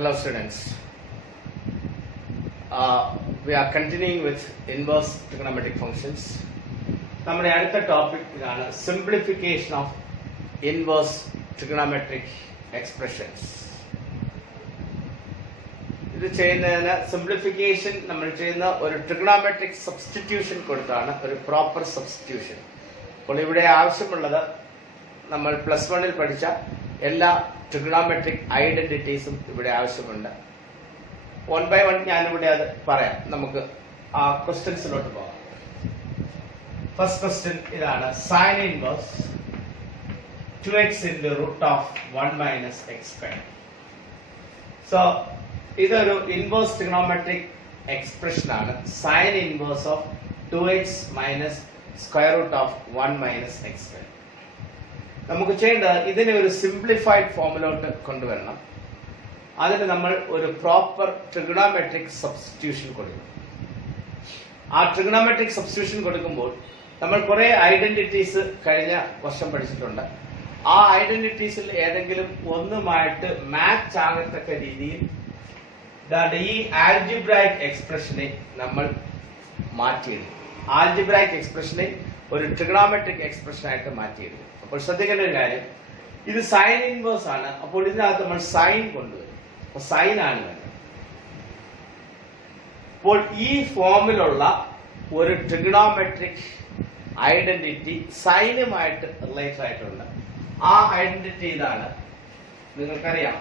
Hello students. We are continuing with inverse trigonometric functions. നമ്മുടെ അടുത്ത topic ഇതാണ് simplification of inverse trigonometric expressions. ഇത് ചെയ്യുന്നതിന് സിംപ്ലിഫിക്കേഷൻ നമ്മൾ ചെയ്യുന്ന ഒരു ട്രിഗണോമെട്രിക് സബ്സ്റ്റിറ്റ്യൂഷൻ കൊടുത്താണ്, ഒരു പ്രോപ്പർ സബ്സ്റ്റിറ്റ്യൂഷൻ. അപ്പോൾ ഇവിടെ ആവശ്യമുള്ളത് നമ്മൾ +1 പഠിച്ച എല്ലാ ട്രിഗണോമെട്രിക് ഐഡന്റിറ്റീസും ഇവിടെ ആവശ്യമുണ്ട്. 1 by 1 ഞാനിവിടെ അത് പറയാം. നമുക്ക് ആ ക്വസ്റ്റ്യൻസിലോട്ട് പോകാം. ഫസ്റ്റ് ക്വസ്റ്റ്യൻ ഇതാണ്, sine inverse 2x into root of 1 minus x squared. So ഇതൊരു ഇൻവേഴ്സ് ട്രിഗണോമെട്രിക് എക്സ്പ്രഷൻ ആണ്. Sine inverse of 2x minus square root of 1 minus x squared. നമുക്ക് ചെയ്യേണ്ടത് ഇതിനെ ഒരു സിംപ്ലിഫൈഡ് ഫോമിലോട്ട് കൊണ്ടുവരണം. അതിന് നമ്മൾ ഒരു പ്രോപ്പർ ട്രിഗണോമെട്രിക് സബ്സ്റ്റിറ്റ്യൂഷൻ കൊടുക്കും. ആ ട്രിഗണോമെട്രിക് സബ്സ്റ്റിറ്റ്യൂഷൻ കൊടുക്കുമ്പോൾ നമ്മൾ കുറെ ഐഡന്റിറ്റീസ് കഴിഞ്ഞ വർഷം പഠിച്ചിട്ടുണ്ട്. ആ ഐഡന്റിറ്റീസിൽ ഏതെങ്കിലും ഒന്നുമായിട്ട് മാച്ച് ആകത്തക്ക രീതിയിൽ ഈ ആൽജിബ്രായിക് എക്സ്പ്രഷനെ നമ്മൾ മാറ്റിയെടുക്കും. ആൽജിബ്രായിക് എക്സ്പ്രഷനെ ഒരു ട്രിഗണോമെട്രിക് എക്സ്പ്രഷൻ ആയിട്ട് മാറ്റിയെടുക്കും. അപ്പോൾ ശ്രദ്ധിക്കേണ്ട ഒരു കാര്യം, ഇത് സൈൻ ഇൻവേഴ്സ് ആണ്. അപ്പോൾ ഇതിനകത്ത് നമ്മൾ സൈൻ കൊണ്ടുവരും. അപ്പൊ സൈൻ ആണ് വേണ്ടത്. അപ്പോൾ ഈ ഫോമിലുള്ള ഒരു ട്രിഗണോമെട്രിക് ഐഡന്റിറ്റി സൈനുമായിട്ട് റിലേറ്റഡ് ആയിട്ടുണ്ട്. ആ ഐഡന്റിറ്റി ഇതാണ്, നിങ്ങൾക്കറിയാം,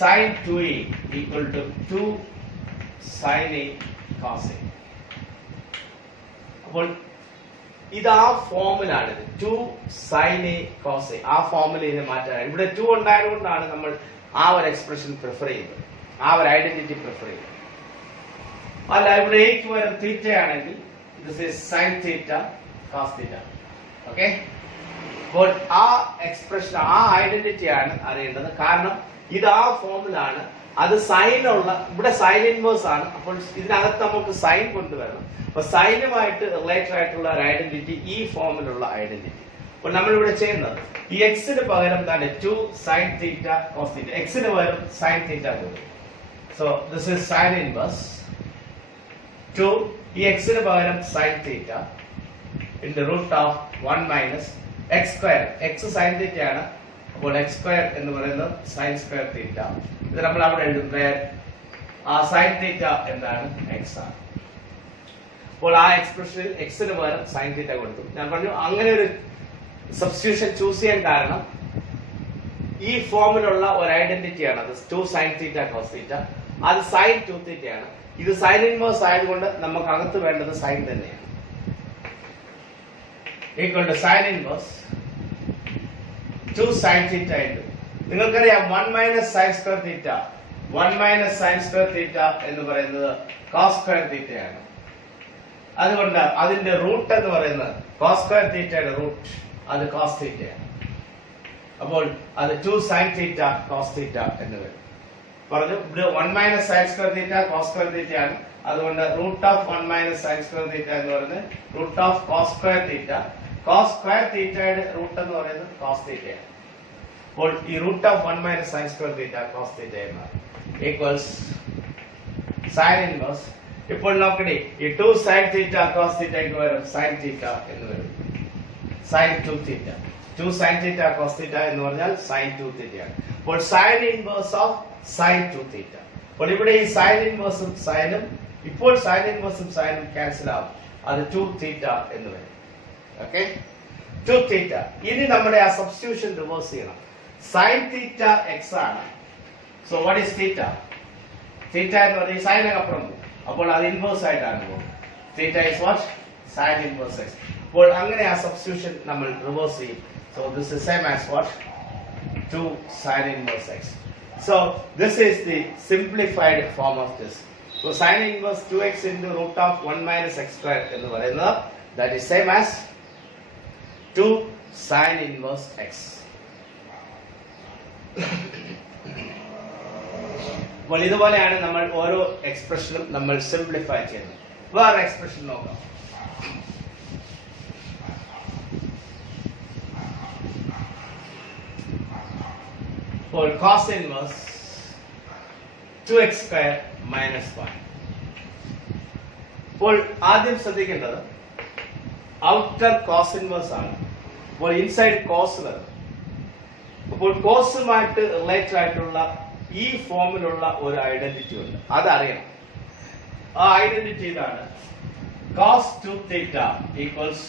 sine 2a equal to 2 sine a cos a. അപ്പോൾ ഇത് ആ ഫോമിലാണിത്, 2 സൈൻ a cos a. ആ ഫോമിൽ ഇതിനെ മാറ്റാനാണ്. ഇവിടെ 2 ഉണ്ടായതുകൊണ്ടാണ് നമ്മൾ ആ ഒരു എക്സ്പ്രഷൻ പ്രിഫർ ചെയ്യുന്നത്, ആ ഒരു ഐഡന്റിറ്റി പ്രിഫർ ചെയ്യുന്നത്. അല്ല, ഇവിടെ എക്ക് പകരം തീറ്റ ആണെങ്കിൽ this is sine theta cos theta. Okay, അപ്പോൾ ആ എക്സ്പ്രഷൻ, ആ ഐഡന്റിറ്റി ആണ് അറിയേണ്ടത്. കാരണം ഇത് ആ ഫോമിലാണ്, അത് സൈനുള്ള, ഇവിടെ സൈൻ ഇൻവേഴ്സ് ആണ്. അപ്പോൾ ഇതിനകത്ത് നമുക്ക് സൈൻ കൊണ്ടുവരണം. അപ്പൊ സൈനുമായിട്ട് റിലേറ്റഡ് ആയിട്ടുള്ള ഒരു ഐഡന്റിറ്റി ഈ ഫോമിലുള്ള ഐഡന്റിറ്റി. അപ്പോൾ നമ്മൾ ഇവിടെ ചെയ്യുന്നത് ഈ എക്സിന് പകരം തന്നെ 2 സൈൻ തീറ്റ കോസ് തീറ്റ, എക്സിന് പകരം സൈൻ തീറ്റ കൊടുക്കും. So this is sine inverse 2 ഈ എക്സിന് പകരം sine theta into root of 1 minus x square. X sine theta ആണ്, അപ്പോൾ എക്സ് സ്ക്വയർ എന്ന് പറയുന്നത് സൈൻ സ്ക്വയർ തീറ്റ. ഇത് നമ്മൾ അവിടെ എഴുതും, ആ സൈൻ തീറ്റ എന്താണ്, എക്സ് ആണ്. അപ്പോൾ ആ എക്സ്പ്രഷനിൽ എക്സിന് പകരം സൈൻ തീറ്റ കൊടുത്തു. ഞാൻ പറഞ്ഞു അങ്ങനെ ഒരു സബ്സ്റ്റിറ്റ്യൂഷൻ ചൂസ് ചെയ്യാൻ കാരണം ഈ ഫോമിലുള്ള ഒരു ഐഡന്റിറ്റിയാണ് അത്, 2 സൈൻ തീറ്റ കോസ് തീറ്റ. അത് സൈൻ 2 തീറ്റയാണ്. ഇത് സൈൻ ഇൻവേഴ്സ് ആയതുകൊണ്ട് നമുക്ക് അകത്ത് വേണ്ടത് സൈൻ തന്നെയാണ്. Equal to sine inverse 2 sine theta ഉണ്ട്. നിങ്ങൾക്കറിയാം 1 minus sine square theta, 1 minus sine square theta എന്ന് പറയുന്നത് കോസ് സ്ക്വയർ തീറ്റയാണ്. അതുകൊണ്ട് അതിന്റെ റൂട്ട് എന്ന് പറയുന്നത് കോസ് സ്ക്വയർ തീറ്റയുടെ റൂട്ട്, അത് കോസ് തീറ്റയാണ്. അപ്പോൾ അത് 2 സൈൻ തീറ്റ കോസ് തീറ്റ എന്ന് വരും. പറഞ്ഞു, 1 minus sine square theta cos square തീറ്റയാണ്. അതുകൊണ്ട് root of 1 minus sine square theta എന്ന് പറയുന്നത് root of cos square theta. Cos square തീറ്റയുടെ റൂട്ട് എന്ന് പറയുന്നത് കോസ് തീറ്റയാണ്. അപ്പോൾ ഈ root of 1 minus sine square theta cos theta എന്നാണ് ഈക്വൽസ് സൈൻ ഇൻവേഴ്സ്. ഇപ്പോൾ നോക്കണേ, ഈ 2 സൈൻ തീറ്റ കോസ് തീറ്റയ്ക്ക് പകരം സൈൻ തീറ്റ എന്ന് വരും, സൈൻ 2 തീറ്റ. 2 സൈൻ തീറ്റ കോസ് തീറ്റ എന്ന് പറഞ്ഞാൽ സൈൻ 2 തീറ്റയാണ്. അപ്പോൾ സൈൻ ഇൻവേഴ്സ് ഓഫ് സൈൻ 2 തീറ്റ. അപ്പോൾ ഇവിടെ ഈ സൈൻ ഇൻവേഴ്സും സൈനും, ഇപ്പോൾ സൈൻ ഇൻവേഴ്സും സൈനും ക്യാൻസൽ ആവും, അത് 2 തീറ്റ എന്ന് വരും. Okay, 2 theta. ഇനി നമ്മുടെ ആ സബ്സ്റ്റിറ്റ്യൂഷൻ റിവേഴ്സ് ചെയ്യണം. സൈൻ തീറ്റ എക്സ് ആണ്. So what is theta? Theta എന്ന് പറഞ്ഞാൽ സൈനൊക്കെ അപ്പുറം പോകും. അപ്പോൾ അത് ഇൻവേഴ്സ് ആയിട്ടാണ് പോകുന്നത്. Theta is what? Sine inverse X. അപ്പോൾ അങ്ങനെ ആ സബ്സ്റ്റിറ്റ്യൂഷൻ നമ്മൾ റിവേഴ്സ് ചെയ്യും. So this is same as what? 2 sine inverse X. So this is the simplified form of this. So sin inverse 2x into root of 1 minus x square എന്ന് പറയുന്നത് that is same as 2 sin inverse x. അപ്പോൾ ഇതുപോലെയാണ് നമ്മൾ ഓരോ എക്സ്പ്രഷനും നമ്മൾ simplify ചെയ്യുന്നത്. വേറെ expression നോക്കാം. for cos inverse 2x square minus 1. അപ്പോൾ ആദ്യം ശ്രദ്ധിക്കേണ്ടത് ഔട്ടർ കോസ് ഇൻവേഴ്സ് ആണ്. അപ്പോൾ ഇൻസൈഡ് കോസ് വരും. അപ്പോൾ കോസുമായിട്ട് റിലേറ്റഡ് ആയിട്ടുള്ള ഈ ഫോമിലുള്ള ഒരു ഐഡന്റിറ്റി ഉണ്ട്, അതറിയണം. ആ ഐഡന്റിറ്റി ഇതാണ്. cos 2 theta equals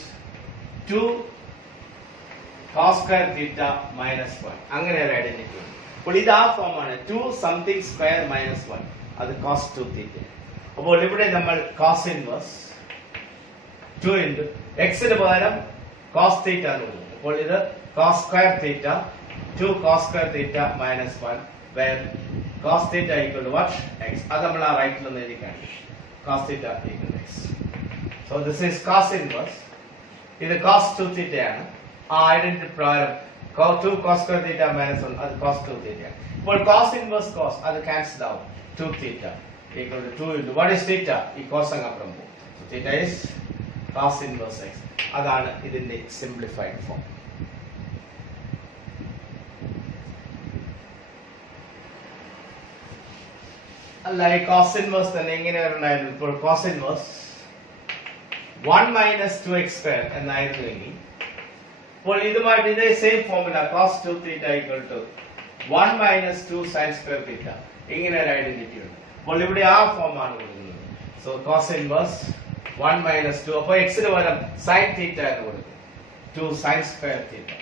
2 cos square theta minus 1. അങ്ങനെ ഒരു ഐഡന്റിറ്റി ഉണ്ട്. അപ്പോൾ ഇത് ആ ഫോമാണ് 2 സംതിങ് സ്ക്വയർ മൈനസ് 1, അത് cos 2 theta. അപ്പോൾ ഇവിടെ നമ്മൾ cos ഇൻവേഴ്സ് 2 into x ന് പകരം cos theta എന്ന് കൊടുക്കും. അപ്പോൾ ഇത് cos square theta 2 cos square theta minus 1 where cos theta equal to what? X. അത് നമ്മൾ ആ റൈറ്റിൽ ഒന്ന് എഴുതിക്കാണ്. cos theta equal to x. So this is cos inverse. ഇത് cos 2 theta ആണ്. ആ ഐഡന്റിറ്റി പ്രകാരം 2 cos square theta minus 1 അത് cos 2 theta. ഇപ്പോൾ cos inverse cos അത് cancel out 2 theta equal to 2 into what is theta? ഈ cos അങ്ങ് അപ്പുറം പോകും. So theta is cos inverse x. അതാണ് ഇതിന്റെ simplified form. അല്ല, ഈ cos inverse തന്നെ ഇങ്ങനെ വരണമായിരുന്നു. ഇപ്പോൾ cos inverse 1 minus 2x square എന്നായിരുന്നുവെങ്കിൽ അപ്പോൾ ഇതുമായിട്ട് ഇതേ same formula cos 2 theta equal to 1 minus 2 sin square theta ഇങ്ങനെ ഒരു ഐഡന്റിറ്റി ഉണ്ട്. അപ്പോൾ ഇവിടെ ആ ഫോം ആണ് കൊടുക്കുന്നത്. സോ cos inverse 1 minus 2, അപ്പോൾ x ന് പകരം sin theta എന്ന് കൊടുക്കും, 2 sin square theta.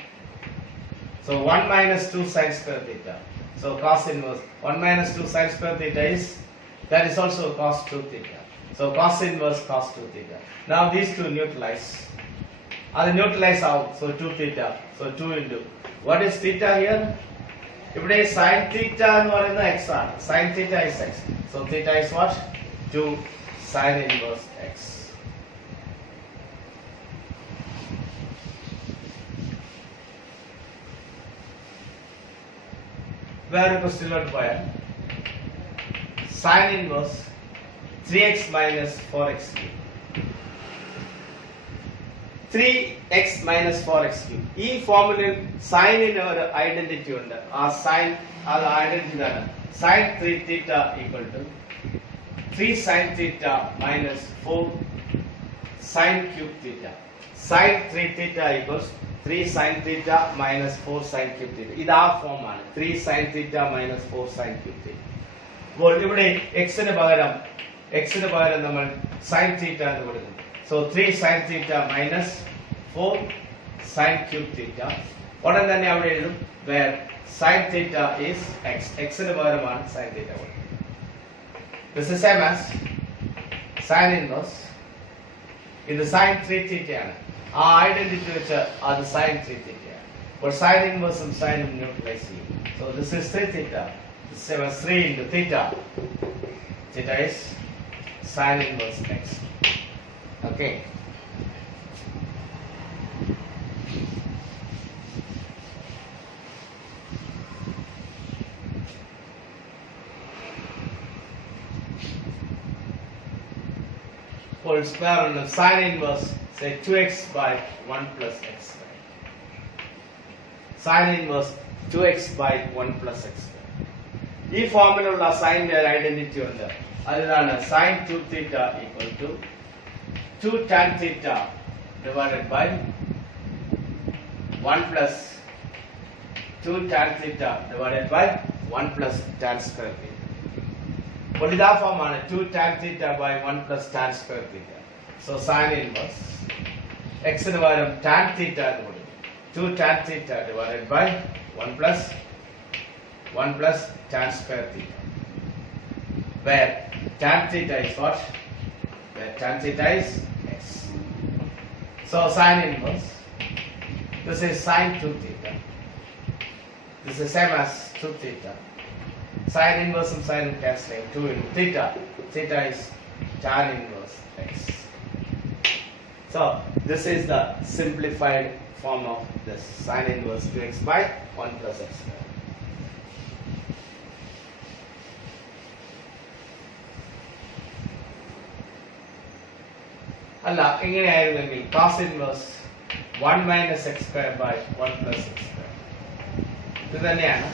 So 1 minus 2 sin square theta. So cos inverse 1 minus 2 sin square theta is, that is also cos 2 theta. So cos inverse cos 2 theta. Now these two neutralize. They neutralize out. So 2 theta. So 2 into what is theta here? ഇവിടെ sin theta എന്ന് പറയുന്നത് x ആണ്. Sin theta is x. So theta is what? 2 sin inverse x. വേറെ ക്വസ്റ്റ്യനിലോട്ട് പോയാൽ sin inverse 3x minus 4x cube. 3x minus 4x cube. ഈ ഫോർമുലയിൽ സൈനിന് ഒരു identity ഉണ്ട്. ആ സൈൻ അത് ഐഡന്റിറ്റി ആണ്. sin 3 theta equal to 3 sin theta minus 4 sin cube theta. sin 3 theta equals 3 sin theta minus 4 sin cube theta. ഇത് ആ form ആണ്. 3 sin theta minus 4 sin cube theta. അപ്പോൾ ഇവിടെ x ന് പകരം നമ്മൾ sin theta എന്ന് കൊടുക്കും. So 3 sin theta minus 4 sin cube theta. ഉടൻ തന്നെ അവിടെ എഴുതും where sin theta is x. x ന് പകരമാണ് sin theta കൊടുക്കുന്നത്. This is same as sin inverse. ഇത് sin 3 theta ആണ്. ആ ഐഡന്റിറ്റി വെച്ച് അത് sin 3 theta ആണ്. അപ്പോൾ sin inverse ഉം sin ഉം ന്യൂട്രലൈസ് ചെയ്യും. So this is 3 theta. This is same as 3 into theta. Theta is sin inverse x. Okay. For square root of sin inverse, say 2x by 1 plus x square. Sin inverse 2x by 1 plus x square. ഈ ഫോമിലുള്ള സൈനിന്റെ identity ഉണ്ട്. അതിനാണ് sin 2 theta equal to 2 tan theta divided by 1 plus 2 tan theta divided by 1 plus tan square theta. അപ്പോൾ ഇതാ ഫോമാണ് 2 tan theta by 1 plus tan square theta. So sin inverse x ന് പകരം tan theta എന്ന് കൊടുക്കും. 2 tan theta divided by 1 plus tan square theta. Where tan theta is what? Where tan theta is x. So sin inverse. This is sin 2 theta. This is same as 2 theta. Sin inverse and sin cancelling 2 into theta. Theta is tan inverse x. So this is the simplified form of this sin inverse 2x by 1 plus x square. അല്ല, ഇങ്ങനെയായിരുന്നെങ്കിൽ cos inverse 1 minus x square by 1 plus x square. ഇത് തന്നെയാണ്.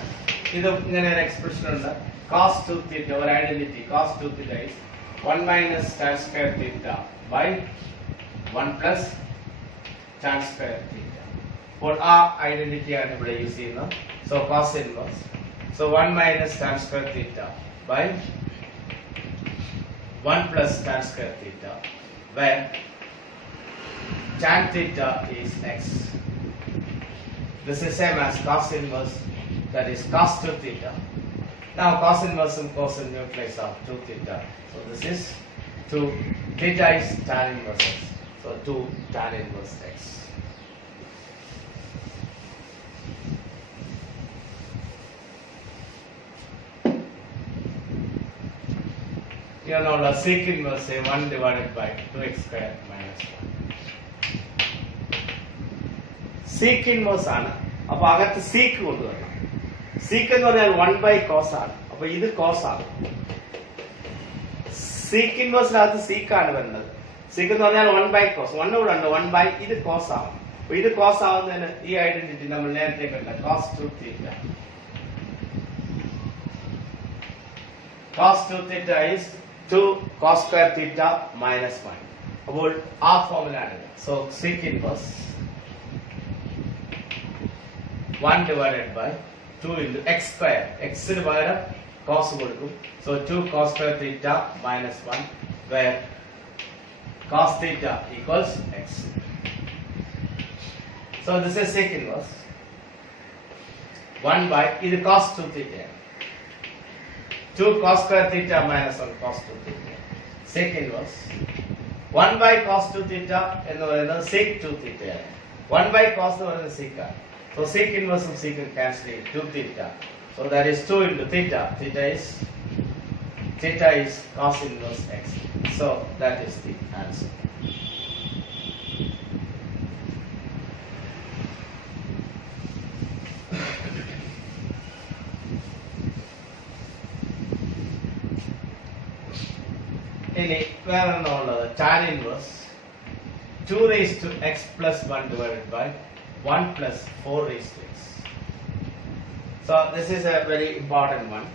ഇത് ഇങ്ങനെ ഒരു expression ഉണ്ട്. cos 2 theta, our identity cos 2 theta is 1 minus tan square theta by 1 plus tan square theta. For our identity are you see now. So cos inverse. So 1 minus tan square theta by 1 plus tan square theta, where tan theta is x. This is same as cos inverse, that is cos 2 theta. Now cos inverse and cosine neutralize of 2 theta. So this is 2 theta is tan inverse x. So 2 tan inverse x. You know the sec inverse say 1 divided by 2x square minus 1. Sec inverse ആണ്. അപ്പോൾ അകത്ത് sec കൊണ്ടുവരണം. Sec എന്ന് പറഞ്ഞാൽ 1 by cos ആണ്. അപ്പോൾ ഇത് cos ആണ്. Sec inverse-നകത്ത് sec ആണ് വരുന്നത്. Sec എന്ന് പറഞ്ഞാൽ 1 by cos. 1 കൂടെ ഉണ്ട്. 1 by ഇത് cos ആവും. അപ്പോൾ ഇത് cos ആവുന്നതിന് ഈ ഐഡന്റിറ്റി നമ്മൾ നേരത്തെ കണ്ട cos 2 theta. Cos 2 theta is 2 cos square theta minus 1. അപ്പോൾ ആ ഫോർമുല ആണ്. So sec inverse 1 divided by 2 into x square. X ന് പകരം cos കൊടുക്കും. So 2 cos square theta minus 1, where cos theta equals x. So this is sec inverse 1 by ഇത് cos 2 theta. 2 cos square theta minus 1 cos 2 theta. Sec inverse 1 by cos 2 theta എന്ന് പറയുന്നത് sec 2 theta. 1 by cos എന്ന് പറയുന്നത് sec ആണ്. So sec inverse of sec cancel 2 theta. So that is 2 into theta. Theta is cos inverse x. So that is the answer. ഇനി വേറെ ഒന്നുള്ളത് tan inverse 2 raised to x plus 1 divided by 1 plus 4 raised to x. So this is a very important one.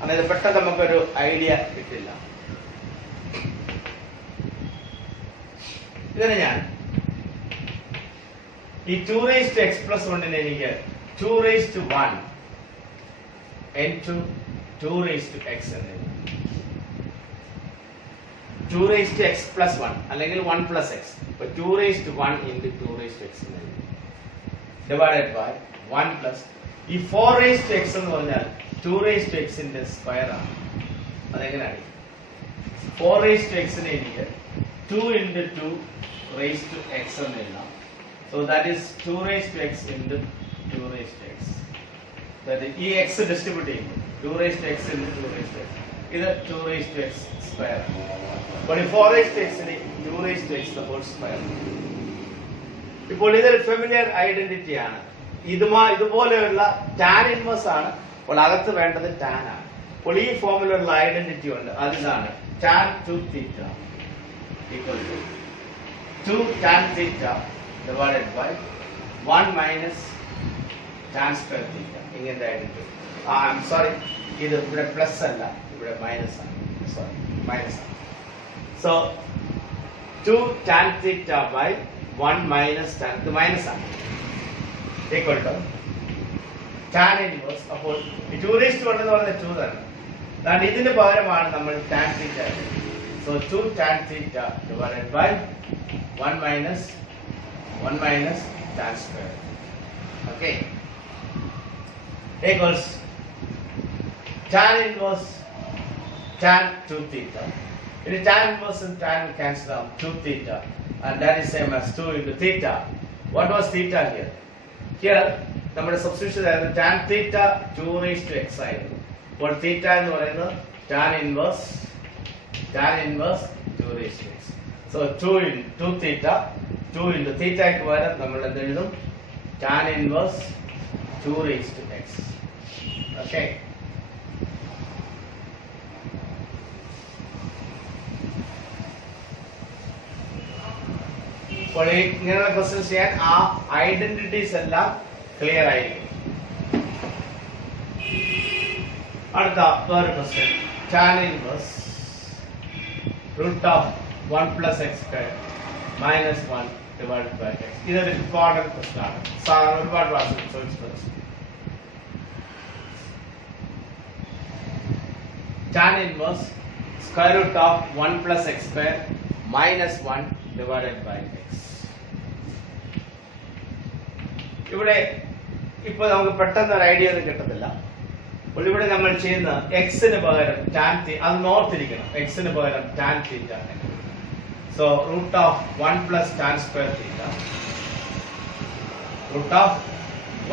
അതായത് പെട്ടെന്ന് നമുക്കൊരു idea കിട്ടില്ല. ഇതിന് ഞാൻ ഈ 2 raised to x plus 1 എനിക്ക് 2 raised to 1 into 2 raised to x എന്ന് 2 raised to x plus 1 അല്ലെങ്കിൽ 1 plus x. അപ്പോൾ 2 raised to 1 into 2 raised to x divided by 1 plus ഈ 4 raised to x എന്ന് പറഞ്ഞാൽ 2 raised to x ന്റെ square ആണ്. അതെങ്ങനെയാണ് 4 raised to x നെ എനിക്ക് 2 into 2 raised to x എന്ന് എഴുതാം. So that is 2 raised to x into 2 raised to x. That ഈ x ഡിസ്ട്രിബ്യൂട്ട് ചെയ്യുമ്പോൾ 2 raised to x into 2 raised to x. ഇത് 2 raised to x സ്ക്വയർ. അപ്പോൾ ഈ 4 raised to x നെ 2 raised to x the whole square. ഇപ്പോൾ ഇതൊരു familiar identity ആണ്. ഇതുപോലെയുള്ള tan ഇൻവേഴ്സ് ആണ്. അപ്പോൾ അകത്ത് വേണ്ടത് tan ആണ്. അപ്പോൾ ഈ ഫോമിലുള്ള ഐഡന്റിറ്റി ഉണ്ട്. അതിതാണ് tan 2 theta equal to 2 tan theta divided by 1 minus tan square theta. ഇങ്ങനത്തെ ഐഡന്റിറ്റി. ഐ ആം സോറി, ഇത് ഇവിടെ പ്ലസ് അല്ല, ഇവിടെ മൈനസ് ആണ്. സോറി, മൈനസ് ആണ്. So 2 tan theta by 1 minus tan, ഇത് മൈനസ് ആണ്, equal to tan inverse. അപ്പോൾ 2 raised to 1 എന്ന് പറയുന്നത് 2 തന്നെ. അതാണ് ഇതിന് പകരമാണ് നമ്മൾ tan theta. So 2 tan theta divided by 1 minus tan square. Okay. Equals tan inverse tan 2 theta. In tan inverse and tan cancel out 2 theta, and that is same as 2 into theta. What was theta here? Here നമ്മുടെ substitution ആയിരുന്നു tan theta 2 raised to x ആയിരുന്നു. അപ്പോൾ theta എന്ന് പറയുന്നത് tan inverse 2 raised to x. So 2 theta 2 into theta ക്ക് പകരം നമ്മൾ എന്ത് എഴുതും? tan inverse 2 raised to x. Okay. അപ്പോൾ ഇങ്ങനെയുള്ള ക്വസ്റ്റ്യൻസ് ചെയ്യാൻ ആ ഐഡന്റിറ്റീസ് എല്ലാം ക്ലിയർ ആയിരിക്കും. അടുത്ത വേറെ question tan inverse root of 1 plus x square minus 1 divided by x. ഇതൊരു ഇമ്പോർട്ടന്റ് ക്വസ്റ്റ്യൻ ആണ്. സാധാരണ ഒരുപാട് പ്രാവശ്യം ചോദിച്ചിട്ടുണ്ട്. tan inverse square root of 1 plus x square minus 1 divided by x. ഇവിടെ ഇപ്പോൾ നമുക്ക് പെട്ടെന്ന് ഒരു ഐഡിയ ഒന്നും കിട്ടത്തില്ല. ഇവിടെ നമ്മൾ ചെയ്യുന്ന എക്സിന് പകരം ടാൻ അത് നോർത്തിരിക്കണം. എക്സിന് പകരം tan theta. So root of 1 plus tan square theta, root of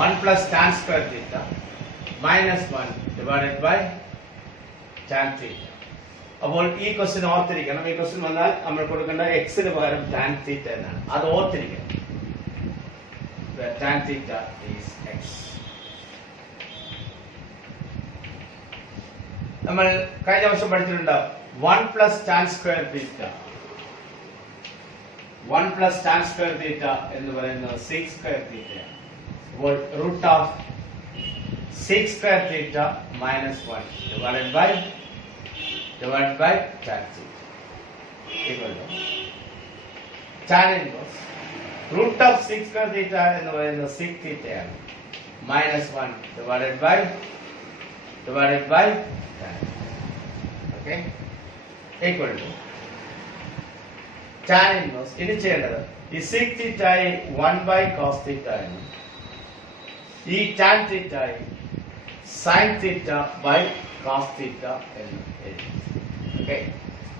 1 plus tan square theta minus 1 divided by tan theta. അപ്പോൾ ഈ ക്വസ്റ്റ്യൻ ഓർത്തിരിക്കണം. ഈ ക്വസ്റ്റ്യൻ വന്നാൽ നമ്മൾ കൊടുക്കേണ്ട എക്സിന് പകരം ടാൻ തീറ്റ എന്നാണ്. അത് ഓർത്തിരിക്കണം. Tan theta is x. നമ്മൾ കഴിഞ്ഞ വർഷം പഠിച്ചിട്ടുണ്ട് 1 plus tan square theta, 1 plus tan square theta എന്ന് പറയുന്നത് 6 സ്ക്വയർ തീറ്റ. അപ്പോൾ root of 6 square theta minus 1 divided by tan theta equal to tan inverse root of 6 square theta എന്ന് പറയുന്നത് 6 തീറ്റയാണ്, minus 1 divided by okay equal to tan inverse. ഇനി ചെയ്യേണ്ടത് ഈ sec theta 1 by cos theta എന്നും ഈ tan theta sin theta by cos theta എന്നും എഴുതി. ഓക്കേ,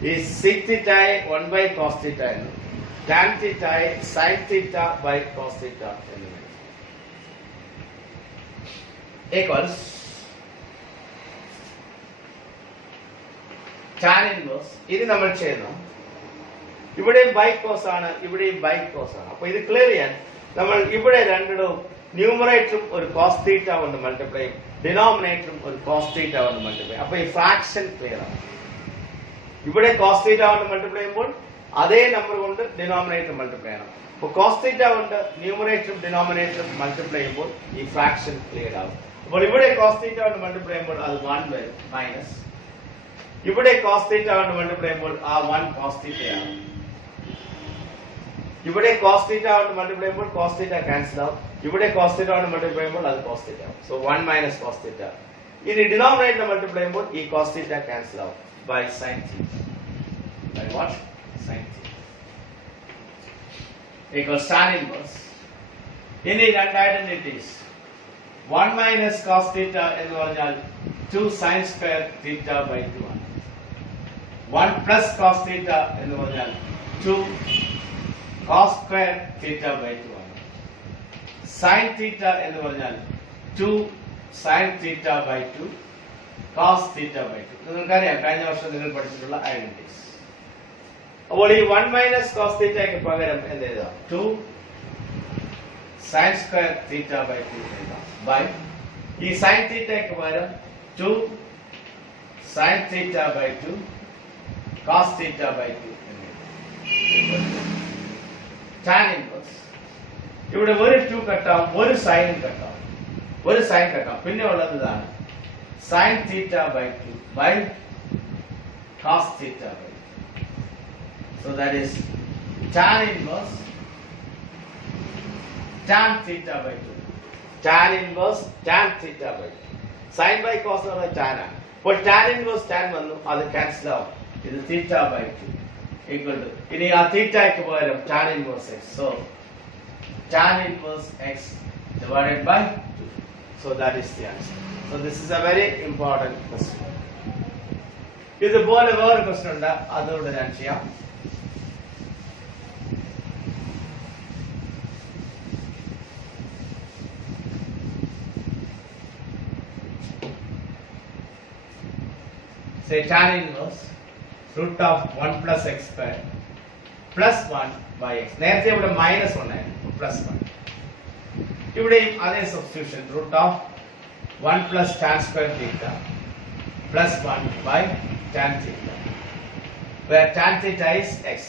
ഈ sec theta 1 by cos theta എന്നും tan theta sin theta by cos theta എന്നും equals tan inverse. ഇത് നമ്മൾ ചെയ്യുന്നു. ഇവിടെയും ബൈ കോസ് ആണ്, ഇവിടെയും ബൈ കോസ് ആണ്. അപ്പൊ ഇത് ക്ലിയർ ചെയ്യാൻ നമ്മൾ ഇവിടെ രണ്ടിടവും ന്യൂമറേറ്ററും ഒരു കോസ് തീറ്റ കൊണ്ട് മൾട്ടിപ്ലൈ ചെയ്യും, ഡിനോമിനേറ്ററും ഒരു കോസ് തീറ്റ കൊണ്ട് മൾട്ടിപ്ലൈ. അപ്പൊ ഈ ഫ്രാക്ഷൻ ക്ലിയർ ആണ്. ഇവിടെ കോസ് തീറ്റ കൊണ്ട് മൾട്ടിപ്ലൈ ചെയ്യുമ്പോൾ അതേ നമ്പർ കൊണ്ട് ഡിനോമിനേറ്റർ മൾട്ടിപ്ലൈ ചെയ്യണം. അപ്പൊ കോസ് തീറ്റ കൊണ്ട് ന്യൂമറേറ്ററും ഡിനോമിനേറ്ററും മൾട്ടിപ്ലൈ ചെയ്യുമ്പോൾ ഈ ഫ്രാക്ഷൻ ക്ലിയർ ആവും. അപ്പോൾ ഇവിടെ കോസ് തീറ്റ കൊണ്ട് മൾട്ടിപ്ലൈ ചെയ്യുമ്പോൾ അത് 1 വരും, മൈനസ് ഇവിടെ cos θ കൊണ്ട് മൾട്ടിപ്ലൈ ചെയ്യുമ്പോൾ ആ 1 cos θ ആണ്. ഇവിടെ cos θ കൊണ്ട് മൾട്ടിപ്ലൈ ചെയ്യുമ്പോൾ cos θ ക്യാൻസൽ ആവും. ഇവിടെ cos θ കൊണ്ട് മൾട്ടിപ്ലൈ ചെയ്യുമ്പോൾ അത് cos θ ആവും. So 1 minus cos θ. ഇനി ഡിനോമിനേറ്റർ മൾട്ടിപ്ലൈ ചെയ്യുമ്പോൾ ഈ cos θ ക്യാൻസൽ ആവും by sin θ. By what? sin θ equals tan inverse. ഇനി രണ്ട് ഐഡന്റിറ്റീസ്. 1 മൈനസ് cos θ എന്ന് പറഞ്ഞാൽ 2 sin square θ by 2 ആണ്. 1 plus cos theta എന്ന് പറഞ്ഞാൽ 2 cos square theta by 2 ആണ്. sin theta എന്ന് പറഞ്ഞാൽ 2 sin theta by 2 cos theta by 2. നിങ്ങൾക്കറിയാം, കഴിഞ്ഞ വർഷം നിങ്ങൾ പഠിച്ചിട്ടുള്ള ഐഡന്റിറ്റീസ്. അപ്പോൾ ഈ 1 minus cos theta ക്ക് പകരം എന്ത് എഴുതാം? 2 sin square theta by 2 എഴുതാം ബൈ ഈ sin theta ക്ക് പകരം 2 sin theta by 2 cos theta by 2 tan inverse. ഇവിടെ ഒരു 2 കട്ടാവും, ഒരു സൈൻ കട്ടാവും, ഒരു സൈൻ കട്ടാവും. പിന്നെ ഉള്ളത് ഇതാണ് sin theta by 2 by cos theta by 2. So that is tan inverse tan theta by 2. Tan inverse tan theta by 2. Sin by cos ആണ് tan ആണ്. അപ്പോൾ tan inverse tan വന്നു, അത് ക്യാൻസൽ ആവും. ഇത് theta by 2 equal to ഇനി ആ തീറ്റയ്ക്ക് പകരം tan inverse x. So tan inverse x divided by 2. So that is the answer. So this is a very important question. ഇതുപോലെ വേറെ ക്വസ്റ്റ്യൻ ഉണ്ട്, അതുകൊണ്ട് ഞാൻ ചെയ്യാം. Say tan inverse root of 1 plus x square plus 1 by x. നേരത്തെ ഇവിടെ minus 1 ആയിരുന്നു, plus 1. ഇവിടെയും അതേ substitution, root of 1 plus tan square theta plus 1 by tan theta, where tan theta is x.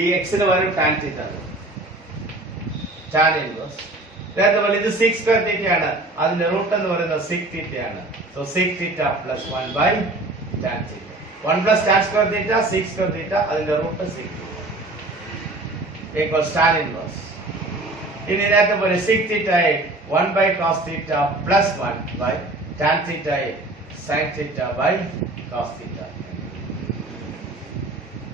ഈ x ന് പകരം tan theta. Tan inverse നേരത്തെ ഇത് 6 സ്ക്വയർ തീറ്റ ആണ്, അതിന്റെ റൂട്ട് എന്ന് പറയുന്നത് 6 തീറ്റ ആണ്. So 6 theta plus 1 by tan theta. 1 plus tan square theta 6 square theta, അതിന്റെ റൂട്ട് 6 ഈക്വൽസ് ടാൻ ഇൻവേഴ്സ്. ഇനി നേരത്തെ പോലെ 6 theta 1 by cos theta plus 1 by tan theta sine theta by cos theta.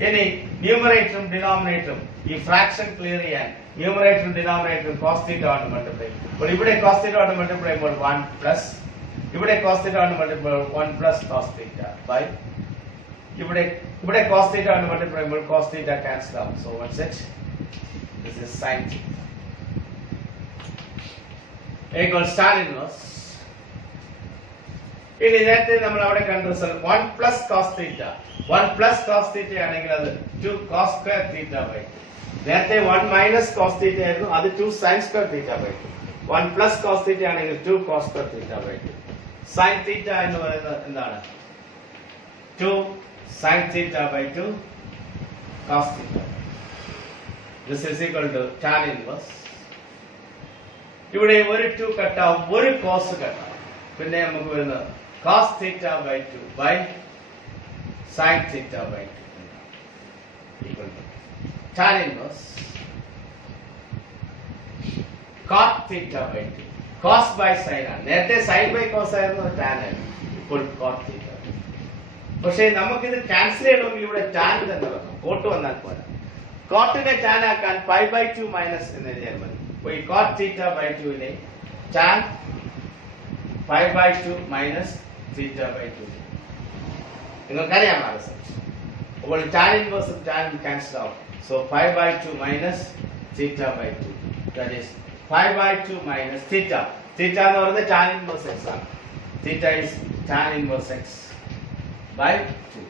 ഇനി ന്യൂമറേറ്ററും ഡിനോമിനേറ്ററും ഈ ഫ്രാക്ഷൻ ക്ലിയർ ചെയ്യാൻ ന്യൂമറേറ്ററും ഡിനോമിനേറ്ററും cos theta കൊണ്ട് multiply. അപ്പോൾ ഇവിടെ കോസ് തീറ്റ കൊണ്ട് മൾട്ടിപ്ലൈ ചെയ്യുമ്പോൾ 1 പ്ലസ്, ഇവിടെ കോസ് തീറ്റ കൊണ്ട് multiply 1 plus cos theta by ഇവിടെ കോസ് തീറ്റ കൊണ്ട് മൾട്ടിപ്ലൈ ചെയ്യുമ്പോൾ കോസ് തീറ്റ ക്യാൻസൽ ആവും. So what's it? This is sine theta equals tan inverse. ഇനി നേരത്തെ നമ്മൾ അവിടെ കണ്ട result 1 plus cos theta. 1 plus cos theta ആണെങ്കിൽ അത് 2 കോസ് സ്ക്വയർ തീറ്റ ബൈ 2. നേരത്തെ 1 മൈനസ് കോസ് തീറ്റ ആയിരുന്നു, അത് 2 sine square theta by 2. 1 plus cos theta ആണെങ്കിൽ 2 cos square theta by 2. Sine theta എന്ന് പറയുന്നത് എന്താണ്? 2 sine theta by 2 cos theta. This is equal to tan inverse. ഇവിടെ ഒരു 2 കട്ടാവും, ഒരു കോസ് കട്ടാവും. പിന്നെ നമുക്ക് വരുന്നത് cos theta by 2 by sine theta by 2 equal to tan inverse cot theta by 2. cos by sin ആണ്. നേരത്തെ sin by cos ആയിരുന്നു, tan ആയിരുന്നു. ഇപ്പോൾ cot theta. പക്ഷേ നമുക്കിത് ക്യാൻസൽ ചെയ്യണമെങ്കിൽ ഇവിടെ tan തന്നെ വരണം, കോട്ട് വന്നാൽ പോരാ. കോട്ടിനെ tan ആക്കാൻ pi by 2 മൈനസ് എന്ന് എഴുതിയാൽ മതി. അപ്പോൾ ഈ cot theta by 2 നെ tan pi by 2 minus theta by 2. നിങ്ങൾക്കറിയാം ആ റിസൾട്ട്. അപ്പോൾ tan ഇൻവേഴ്സും tan ക്യാൻസൽ ആവും. So pi by 2 minus theta by 2. That is pi by 2 minus theta. Theta എന്ന് പറയുന്നത് tan inverse x ആണ്. Theta is tan inverse x by 2.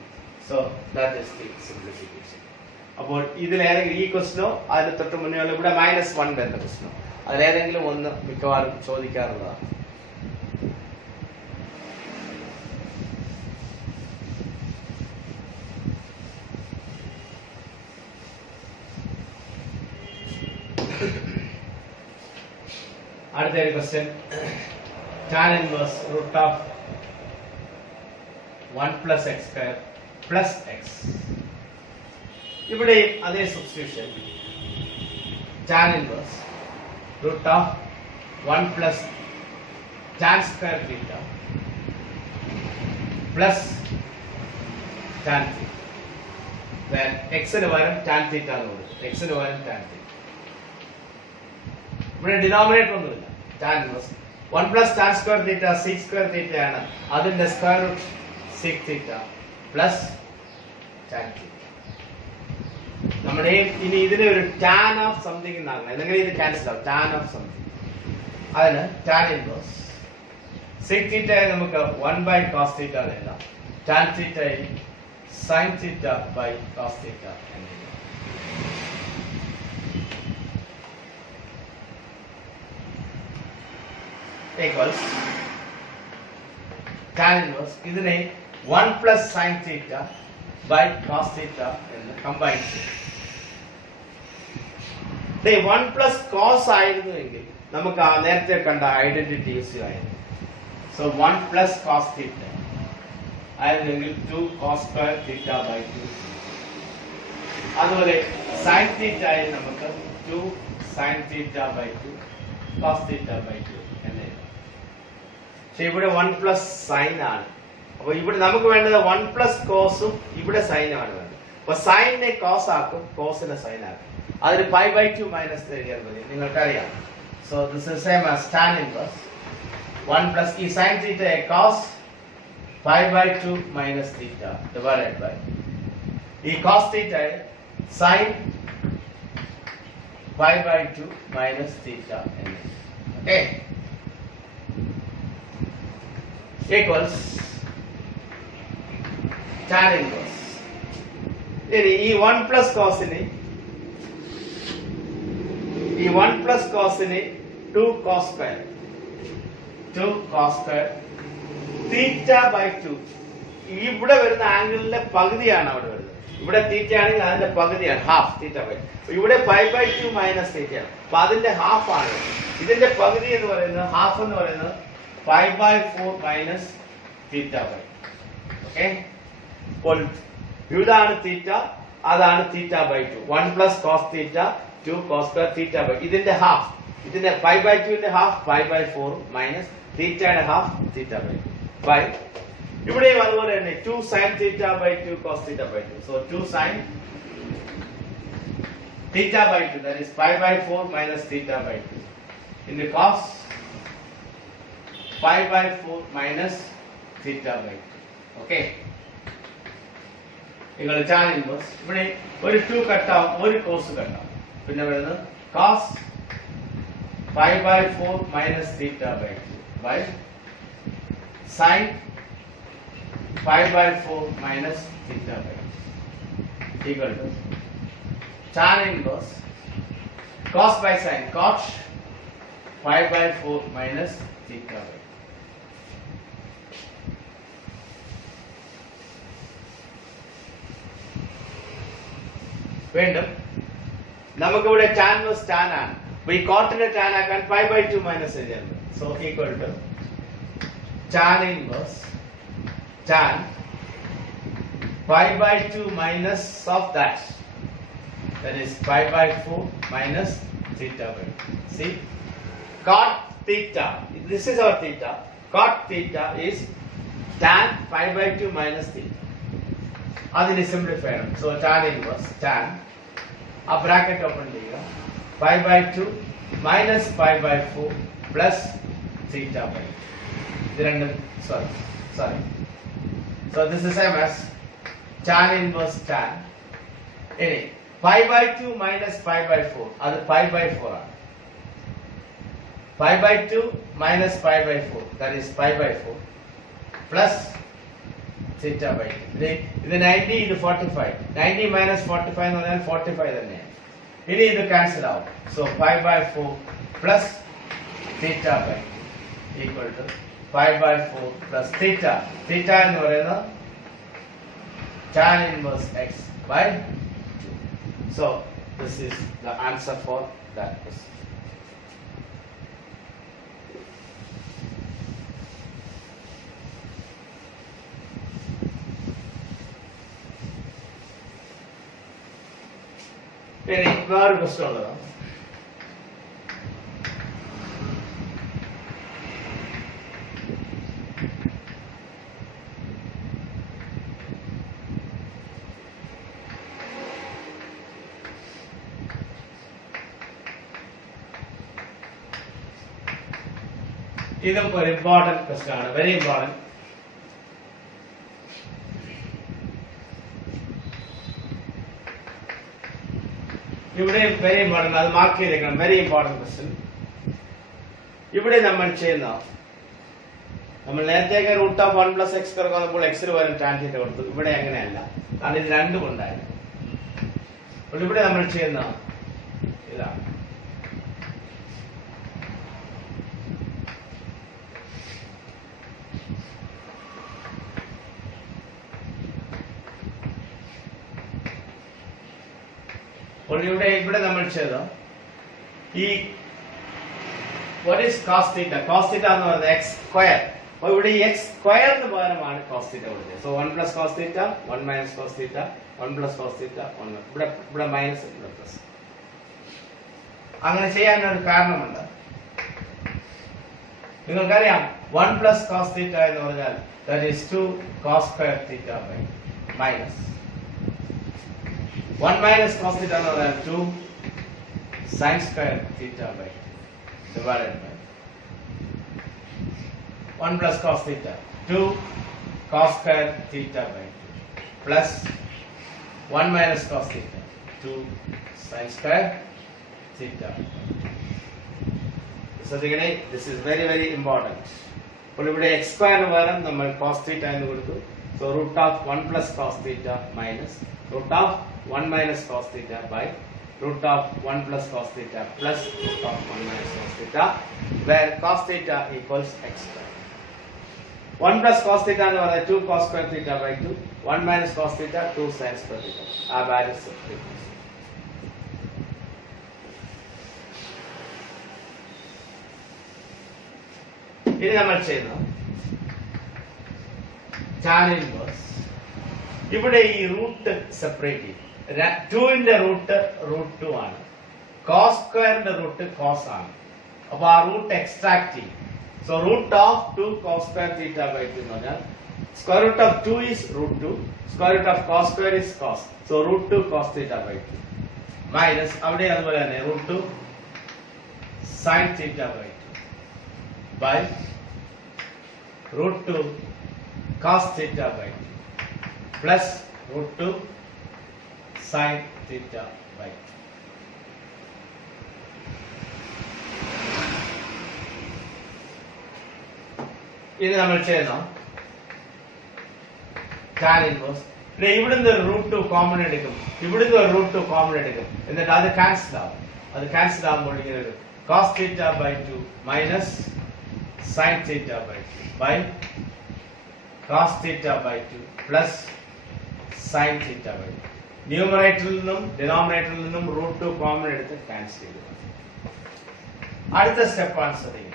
So that is the simplification. അപ്പോൾ ഇതിലേതെങ്കിലും ഈ ക്വസ്റ്റനോ അതിന് തൊട്ട് മുന്നേ ഇവിടെ -1 വരുന്ന ക്വസ്റ്റനോ അതിലേതെങ്കിലും ഒന്ന് മിക്കവാറും ചോദിക്കാറുള്ളതാണ്. അടുത്ത ഒരു question, tan inverse root of 1 plus x square plus x. ഇവിടെ അതേ substitution, tan inverse root of 1 plus tan square theta plus tan theta. Then x ന് പകരം tan theta എന്ന് കൊടുക്കും, x ന് പകരം tan theta. ഇവിടെ ഡിനോമിനേറ്റർ ഒന്നുമില്ല. tan inverse 1 plus tan square theta 6 square theta ആണ്, അതിന്റെ square root 6 theta plus tan theta. നമ്മുടെ ഇനി ഇതിനെ ഒരു tan ഓഫ് സംതിങ് എന്നാണ്, അല്ലെങ്കിൽ ഇത് ക്യാൻസൽ ആവും. tan ഓഫ് സംതിങ്, അതിന് tan inverse 6 theta നമുക്ക് 1 by cos theta എഴുതാം. tan theta sin theta by cos theta എന്ന് എഴുതാം. equals tan inverse ഇതിനെ 1 plus sin theta by cos theta എന്ന് കമ്പൈൻ ചെയ്യും. 1 plus cos ആയിരുന്നുവെങ്കിൽ നമുക്ക് ആ നേരത്തെ കണ്ട ഐഡന്റിറ്റി യൂസ് ചെയ്യാമായിരുന്നു. സോ 1 plus cos theta ആയിരുന്നെങ്കിൽ 2 cos square theta by 2. അതുപോലെ sin theta ആയി നമുക്ക് 2 sin theta by 2 cos theta by 2 എന്ന്. ഇവിടെ 1 പ്ലസ് സൈൻ ആണ്. അപ്പൊ ഇവിടെ നമുക്ക് വേണ്ടത് 1 പ്ലസ് കോസും ഇവിടെ സൈൻ ആണ് വേണ്ടത്. അപ്പൊ സൈനിനെ കോസ് ആക്കും, കോസിനെ സൈൻ ആക്കും. അതിന് pi by 2 മൈനസ് എഴുതിയാൽ മതി, നിങ്ങൾക്കറിയാം. So this is same as tan inverse 1 plus ഈ sine theta cos pi by 2 minus theta divided by ഈ cos theta sine pi by 2 minus theta എന്ന്. Okay, equals tan inverse. ഇനി ഈ 1 plus കോസിന് 2 cos square theta by 2. ഇവിടെ വരുന്ന ആംഗിളിന്റെ പകുതിയാണ് അവിടെ വരുന്നത്. ഇവിടെ തീറ്റ ആണെങ്കിൽ അതിന്റെ പകുതിയാണ് ഹാഫ് തീറ്റ ബൈ. ഇവിടെ 5/2 മൈനസ് തീറ്റയാണ്. അപ്പൊ അതിന്റെ ഹാഫ് ആണ്. ഇതിന്റെ പകുതി എന്ന് പറയുന്നത് ഹാഫ് എന്ന് പറയുന്നത് 5/4 മൈനസ് തീറ്റ ബൈ. ഓക്കെ, അപ്പോൾ ഇതാണ് തീറ്റ, അതാണ് theta by 2. 1 plus cos theta 2 cos square theta by. ഇതിന്റെ ഹാഫ്, ഇതിന്റെ 5/2 ഹാഫ് 5/4 മൈനസ് തീറ്റയുടെ ഹാഫ് തീറ്റ ബൈ 2 ബൈ. ഇവിടെയും അതുപോലെ തന്നെ 2 sine theta by 2 cos theta by 2. So 2 sine theta by 2, that is 5/4 minus theta by 2 into cos 5/4 minus theta by 2. Okay, നിങ്ങൾ tan inverse ഇവിടെ ഒരു 2 കട്ടാവും, ഒരു കോസ് കട്ടാവും. പിന്നെ വരുന്നത് cos 5/4 minus theta by 2 by sin 5/4 minus theta by 2 equal to tan inverse cos by sin cot 5/4 minus theta by 2. വീണ്ടും നമുക്കിവിടെ tan inverse tan ആണ്. അപ്പൊ ഈ കോട്ടിനെ tan ആക്കാൻ 5/2 മൈനസ് ചെയ്യണം. So equal to tan inverse tan 5/2 minus of that is 5/4 minus theta by 2. See, cot theta, this is our theta. Cot theta is tan 5/2 minus theta. അതിനെ simplify ചെയ്യണം. So tan inverse tan ആ bracket open ചെയ്യുക, 5/2 minus 5/4 plus theta by 2. ഇത് രണ്ടും sorry. So this is same as tan inverse tan. ഇനി 5/2 minus 5/4, അത് 5/4 ആണ്. 5/2 minus 5/4, that is 5/4 plus theta by 2. ഇത് 90, ഇത് 45. 90 minus 45 എന്ന് പറഞ്ഞാൽ 45 തന്നെയാണ്. ഇനി ഇത് ക്യാൻസൽ ആവും. So 5/4 plus theta by 2 equal to 5/4 plus theta. Theta എന്ന് പറയുന്നത് tan inverse x by 2. So this is the answer for that question. ഇനി വേറെ ക്വസ്റ്റ്യൻ ഉള്ളതാണ്. ഇതും ഒരു ഇമ്പോർട്ടന്റ് ക്വസ്റ്റ്യൻ ആണ്, വെരി ഇമ്പോർട്ടന്റ്. ഇവിടെ വെരി ഇമ്പോർട്ടന്റ്, അത് മാർക്ക് ചെയ്തേക്കണം. Very important question. ഇവിടെ നമ്മൾ ചെയ്യുന്ന, നമ്മൾ നേരത്തെ root of 1 plus x square വന്നപ്പോൾ എക്സിന് പകരം ടാൻ തീറ്റ കൊടുത്തു. ഇവിടെ അങ്ങനെയല്ല, കാരണം ഇത് രണ്ടും ഉണ്ടായിരുന്നു. അപ്പോൾ ഇവിടെ നമ്മൾ ചെയ്യുന്ന ഇതാണ്. ഇവിടെ നമ്മൾ ചെയ്ത ഈ what is cos theta? Cos theta എന്ന് പറയുന്നത് x സ്ക്വയർ. അപ്പോൾ ഇവിടെ ഈ x സ്ക്വയറിന് പകരമാണ് cos theta കൊടുത്തത്. So 1 plus cos theta 1 minus cos theta 1 plus cos theta 1. ഇവിടെ മൈനസ്, ഇവിടെ പ്ലസ്. അങ്ങനെ ചെയ്യാനൊരു കാരണമുണ്ട്. നിങ്ങൾക്കറിയാം 1 plus cos theta എന്ന് പറഞ്ഞാൽ that is 2 cos square theta by minus 1 minus cos theta എന്ന് പറഞ്ഞാൽ 2 sin square theta by 2 divided by 1 plus cos theta 2 cos square theta by 2 plus 1 minus cos theta 2 sin square theta. So this is very very important. അപ്പോൾ ഇവിടെ x square ന് പകരം നമ്മൾ cos theta എന്ന് കൊടുത്തു. So root of 1 plus cos theta minus root of 1 minus cos theta by root of 1 plus cos theta plus root of 1 minus cos theta, where cos theta equals x square. 1 plus cos theta എന്ന് പറഞ്ഞാൽ 2 cos square theta by 2. 1 minus cos theta 2 sin square theta. ആ values ഇനി നമ്മൾ ചെയ്യുന്ന tan inverse. ഇവിടെ ഈ root separate ചെയ്യും. 2ന്റെ root √2 ആണ്. cos സ്ക്വയറിന്റെ റൂട്ട് cos ആണ്. അപ്പൊ ആ റൂട്ട് എക്സ്ട്രാക്ട് ചെയ്യും. So root of 2 cos square theta by 2 എന്ന് പറഞ്ഞാൽ square root of 2 is √2, square root of cos square is cos. So √2 cos theta by 2 minus അവിടെ അതുപോലെ തന്നെ √2 sin theta by 2 by √2 cos theta by 2 plus √2 sin theta by 2. ഇത് നമ്മൾ ചെയ്യുന്ന tan inverse. ഇവിടുന്ന് √2 common എടുക്കും, ഇവിടുന്ന് ഒരു √2 കോമൺ എടുക്കും, എന്നിട്ട് അത് ക്യാൻസൽ ആവും. അത് ക്യാൻസൽ ആകുമ്പോൾ ഇങ്ങനെ ഒരു cos theta by 2 minus sin theta by 2 by cos theta by 2 plus sin theta by 2. ന്യൂമറേറ്ററിൽ നിന്നും ഡിനോമിനേറ്ററിൽ നിന്നും √2 കോമൺ എടുത്ത് ക്യാൻസൽ ചെയ്തു. അടുത്ത സ്റ്റെപ്പാണ് ശ്രദ്ധിക്കുന്നത്.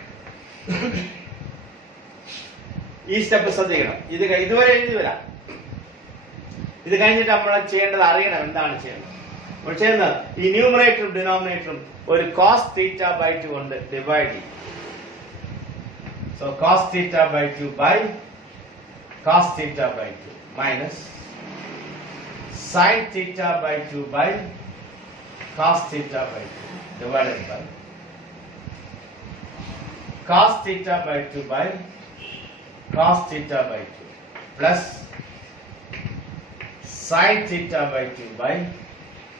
ഈ സ്റ്റെപ്പ് ശ്രദ്ധിക്കണം. ഇതുവരെ എഴുതി വരാം. ഇത് കഴിഞ്ഞിട്ട് നമ്മൾ ചെയ്യേണ്ടത് അറിയണം എന്താണ് ചെയ്യുന്നത്. നമ്മൾ ചെയ്യുന്നത് ഈ ന്യൂമറേറ്ററും ഡിനോമിനേറ്ററും ഒരു cos theta by 2 കൊണ്ട് ഡിവൈഡ് ചെയ്യും. So cos theta by 2 by cos theta by 2 minus sin theta by 2 by cos theta by 2 divided by cos theta by 2 by cos theta by 2 plus sin theta by 2 by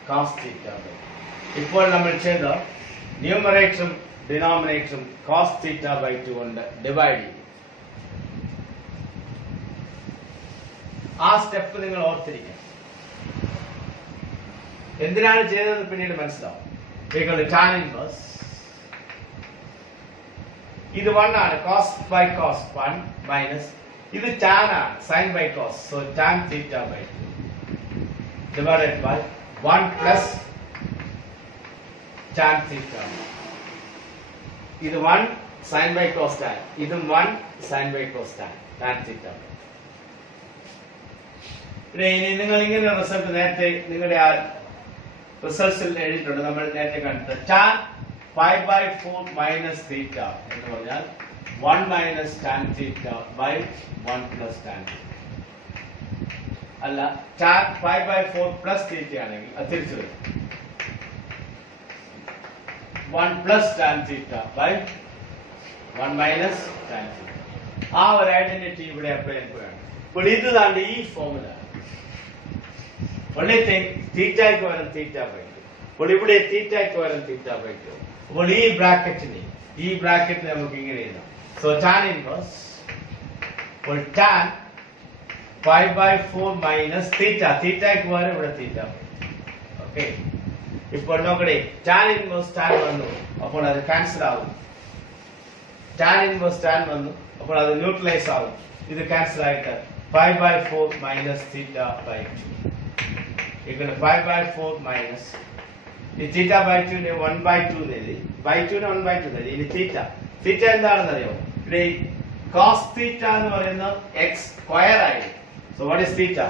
cos theta by 2. ഇപ്പോൾ നമ്മൾ ചെയ്ത ന്യൂമറേറ്ററും ഡിനോമിനേറ്ററും cos theta by 2 കൊണ്ട് divide ചെയ്യും. ആ step നിങ്ങൾ ഓർത്തിരിക്കണം. എന്തിനാണ് ചെയ്തതെന്ന് പിന്നീട് മനസ്സിലാവും. tan inverse ഇത് 1 ആണ്. cos by cos 1 minus ഇത് tan ആണ്. sin by cos. So tan theta by 2 divided by 1 plus tan theta. ഇത് 1 sin by cos tan. ഇതും 1 sin by cos tan. tan theta. ഇനി നിങ്ങൾ ഇങ്ങനെ റിസൾട്ട് നേരത്തെ നിങ്ങളുടെ ആ റിസൾട്ട്സിൽ എഴുതിയിട്ടുണ്ട്. നമ്മൾ നേരത്തെ കണ്ടിട്ട് tan pi by 4 minus theta എന്ന് പറഞ്ഞാൽ 1 minus tan theta by 1 plus tan theta. അല്ല, tan pi by 4 plus theta ആണെങ്കിൽ അത് തിരിച്ചു വരും. 1 plus tan theta by 1 minus tan theta. ആ ഒരു ഐഡന്റിറ്റി ഇവിടെ അപ്ലൈ ചെയ്യുകയാണ്. അപ്പോൾ ഇത് താണ്ട് ഈ ഫോർമുല. only thing തീറ്റയ്ക്ക് പകരം തീറ്റ by 2. അപ്പോൾ ഇവിടെ തീറ്റയ്ക്ക് പകരം തീറ്റ by 2. അപ്പോൾ ഈ ബ്രാക്കറ്റിനെ നമുക്ക് ഇങ്ങനെ എഴുതാം. സോ tan inverse അപ്പോൾ tan pi by 4 minus തീറ്റയ്ക്ക് പകരം ഇവിടെ തീറ്റ. ഓക്കെ, ഇപ്പോൾ നോക്കണേ, tan inverse tan വന്നു, അപ്പോൾ അത് ക്യാൻസൽ ആവും. tan inverse tan വന്നു, അപ്പോൾ അത് ന്യൂട്രലൈസ് ആവും. ഇത് ക്യാൻസൽ ആയിട്ട് pi by 4 minus theta by 2 equal pi by 4 minus ഈ theta by 2 നെ 1 by 2 എഴുതി, by 2 നെ 1 by 2 എഴുതി. ഇനി theta എന്താണെന്ന് അറിയോ? ഇവിടെ cos theta എന്ന് പറയുന്നത് x സ്ക്വയർ ആയി. So what is theta?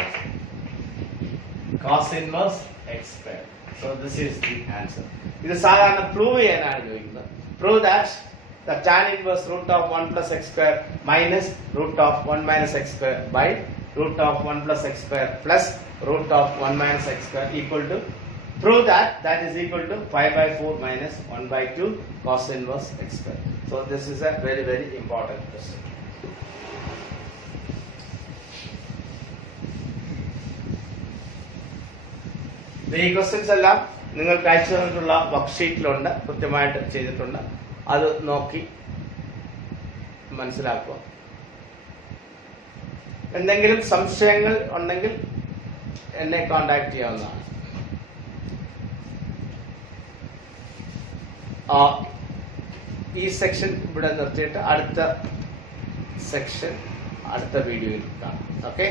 Cos inverse x square. So this is the answer. ഇത് സാധാരണ പ്രൂവ് ചെയ്യാനാണ് ചോദിക്കുന്നത്. Prove that the tan inverse root of 1 plus x square minus root of 1 minus x square by root of 1 plus x square plus root of 1 minus x square equal to, prove that is equal to pi by 4 minus 1 by 2 cos inverse x square. So this is a very very important question. ഈ questions എല്ലാം നിങ്ങൾക്ക് അയച്ചു തന്നിട്ടുള്ള വർക്ക്ഷീറ്റിലുണ്ട്, കൃത്യമായിട്ട് ചെയ്തിട്ടുണ്ട്. അത് നോക്കി മനസ്സിലാക്കുക. എന്തെങ്കിലും സംശയങ്ങൾ ഉണ്ടെങ്കിൽ എന്നെ കോൺടാക്ട് ചെയ്യാവുന്നതാണ്. ഈ സെക്ഷൻ ഇവിടെ നിർത്തിയിട്ട് അടുത്ത സെക്ഷൻ അടുത്ത വീഡിയോയിൽ കാണാം. ഓക്കെ.